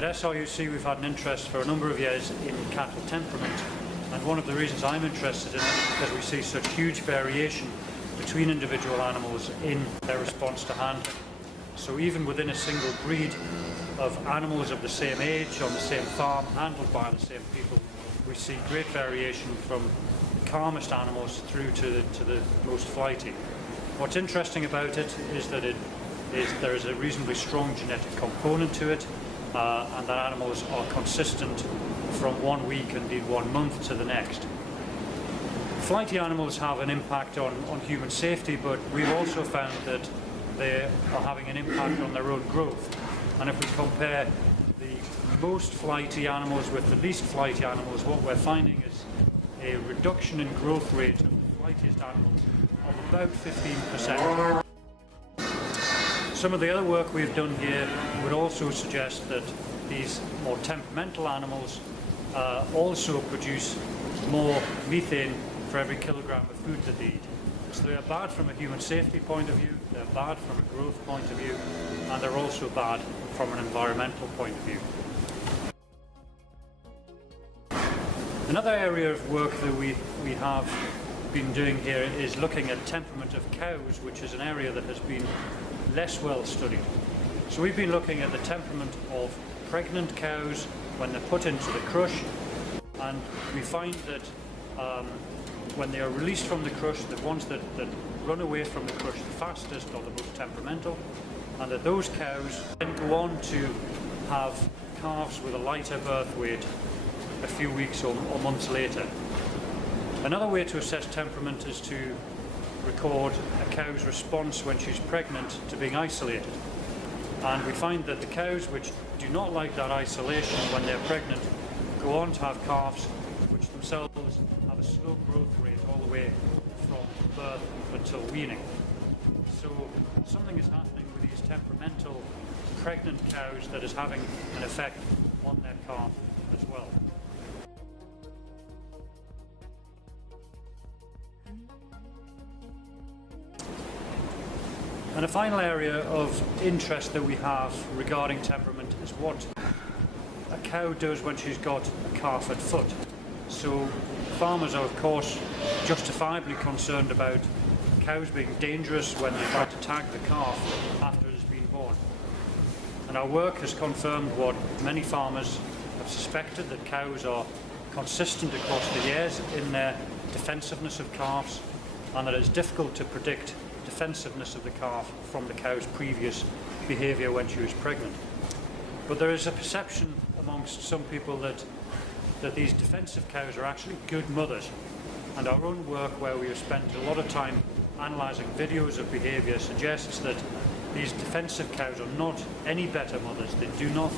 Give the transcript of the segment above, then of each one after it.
At SRUC we've had an interest for a number of years in cattle temperament, and one of the reasons I'm interested in it is because we see such huge variation between individual animals in their response to handling. So even within a single breed of animals of the same age, on the same farm, handled by the same people, we see great variation from the calmest animals through to the most flighty. What's interesting about it is that there is a reasonably strong genetic component to it, and that animals are consistent from 1 week, indeed 1 month, to the next. Flighty animals have an impact on human safety, but we've also found that they are having an impact on their own growth. And if we compare the most flighty animals with the least flighty animals, what we're finding is a reduction in growth rate of the flightiest animals of about 15%. Some of the other work we've done here would also suggest that these more temperamental animals also produce more methane for every kilogram of food that they eat. So they are bad from a human safety point of view, they're bad from a growth point of view, and they're also bad from an environmental point of view. Another area of work that we have been doing here is looking at temperament of cows, which is an area that has been less well studied. So we've been looking at the temperament of pregnant cows when they're put into the crush, and we find that when they are released from the crush, the ones that run away from the crush the fastest are the most temperamental, and that those cows then go on to have calves with a lighter birth weight a few weeks or months later. Another way to assess temperament is to record a cow's response when she's pregnant to being isolated. And we find that the cows which do not like that isolation when they're pregnant go on to have calves which themselves have a slow growth rate all the way from birth until weaning. So something is happening with these temperamental pregnant cows that is having an effect on their calf as well. And a final area of interest that we have regarding temperament is what a cow does when she's got a calf at foot. So farmers are of course justifiably concerned about cows being dangerous when they try to tag the calf after it has been born. And our work has confirmed what many farmers have suspected, that cows are consistent across the years in their defensiveness of calves, and that it's difficult to predict defensiveness of the calf from the cow's previous behaviour when she was pregnant. But there is a perception amongst some people that these defensive cows are actually good mothers, and our own work, where we have spent a lot of time analysing videos of behaviour, suggests that these defensive cows are not any better mothers. They do not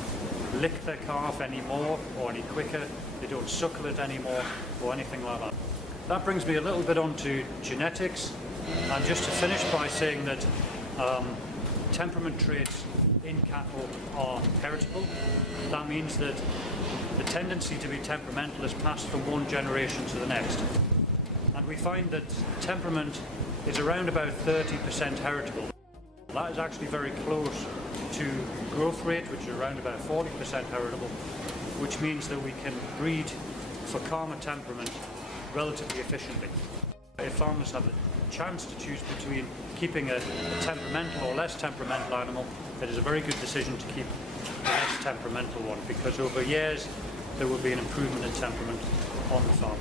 lick their calf anymore or any quicker, they don't suckle it anymore or anything like that. That brings me a little bit onto genetics. And just to finish by saying that temperament traits in cattle are heritable. That means that the tendency to be temperamental is passed from one generation to the next. And we find that temperament is around about 30% heritable. That is actually very close to growth rate, which is around about 40% heritable, which means that we can breed for calmer temperament relatively efficiently. If farmers have a chance to choose between keeping a temperamental or less temperamental animal, it is a very good decision to keep the less temperamental one, because over years there will be an improvement in temperament on the farm.